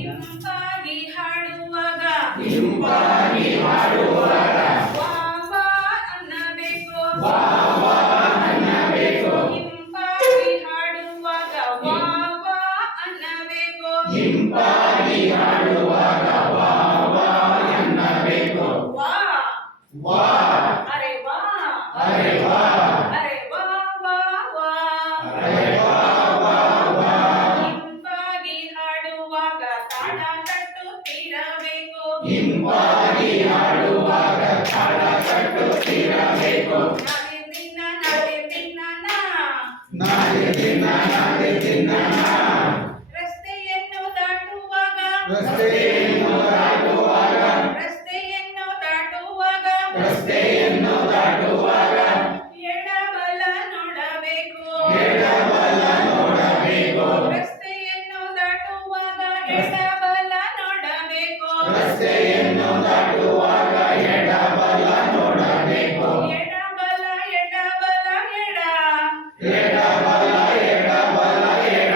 ಇಂಪಾಗಿ ಹಾಡುವಾಗ ಇಂಪಾಗಿ ಹಾಡುವಾಗ ವಾ ವಾ ಅನ್ನಬೇಕು ವಾ ವಾ ಅನ್ನಬೇಕು ಇಂಪಾಗಿ ಹಾಡುವಾಗ ವಾ ವಾ ಅನ್ನಬೇಕು ಇಂಪಾಗಿ ಹಾಡುವಾಗ ವಾ ವಾ ಎನ್ನಬೇಕು ವಾ ವಾ ಕಟ್ಟುತ್ತಿರಬೇಕು ಆಡುವಾಗ ಕಾಲ ಕಟ್ಟುತ್ತಿರಬೇಕು ನಾಳೆ ದಿನ ನಾಳೆ ದಿನ ರಸ್ತೆಯನ್ನು ದಾಟುವಾಗ ರಸ್ತೆಯನ್ನು ದಾಟುವಾಗ ರಸ್ತೆಯನ್ನು ದಾಟುವಾಗ ರಸ್ತೆಯನ್ನು ದಾಟುವಾಗ ರಸ್ತೆಯನ್ನು ದಾಟುವಾಗ ಎಡಬಲ ನೋಡಬೇಕು ಎಡಬಲ ಎಡಬಲ ಎಡ ಎಡಬಲ ಎಡಬಲ ಎಡ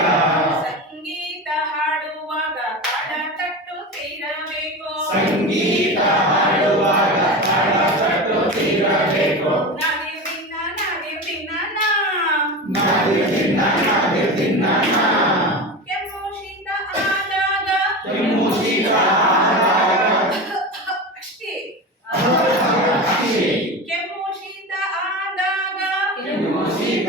ಸಂಗೀತ ಹಾಡುವಾಗ ತಾಳ ತಟ್ಟುತ್ತಿರಬೇಕು ಸಂಗೀತ ಹಾಡುವಾಗ ತಾಳ ಕಟ್ಟುತ್ತಿರಬೇಕು ನಾದಿರ್ದಿನ್ನ ನಾದಿರ್ದಿನ್ನ ನಾ ನಾದಿರ್ದಿನ್ನ ನಾದಿರ್ದಿನ್ನ ನಾ. ಕೆಮ್ಮು ಶೀತ ಆದಾಗ ಕೆಮ್ಮು ಶೀತ ಆದಾಗ ಅಷ್ಟೇ ಅಕ್ಷಿ ಕೆಮ್ಮು ಶೀತ ಆದಾಗ ಕೆಮ್ಮು ಶೀತ ಆದಾಗ ಶುಂಠಿ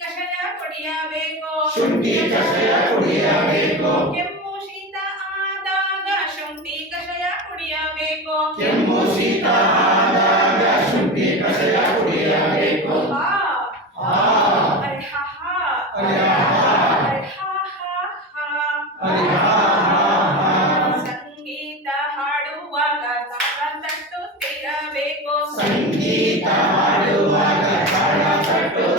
ಕಷಾಯ ಕುಡಿಯಬೇಕು. ಶುಂಠಿ ಕಷಾಯ ಕುಡಿಯಬೇಕು. ಕೆಮ್ಮು ಶೀತ ಆದಾಗ ಶುಂಠಿ ಕಷಾಯ ಕುಡಿಯಬೇಕು. ಕೆಮ್ಮು ಶೀತ ಆದಾಗ ಶುಂಠಿ ಕಷಾಯ ಕುಡಿಯಬೇಕು. ಸಂಗೀತ ಹಾಡುವಾಗ ತಾಳ ತಟ್ಟುತ್ತಿರಬೇಕು ಸಂಗೀತ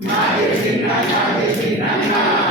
Nageshina, Nageshina, Nageshina.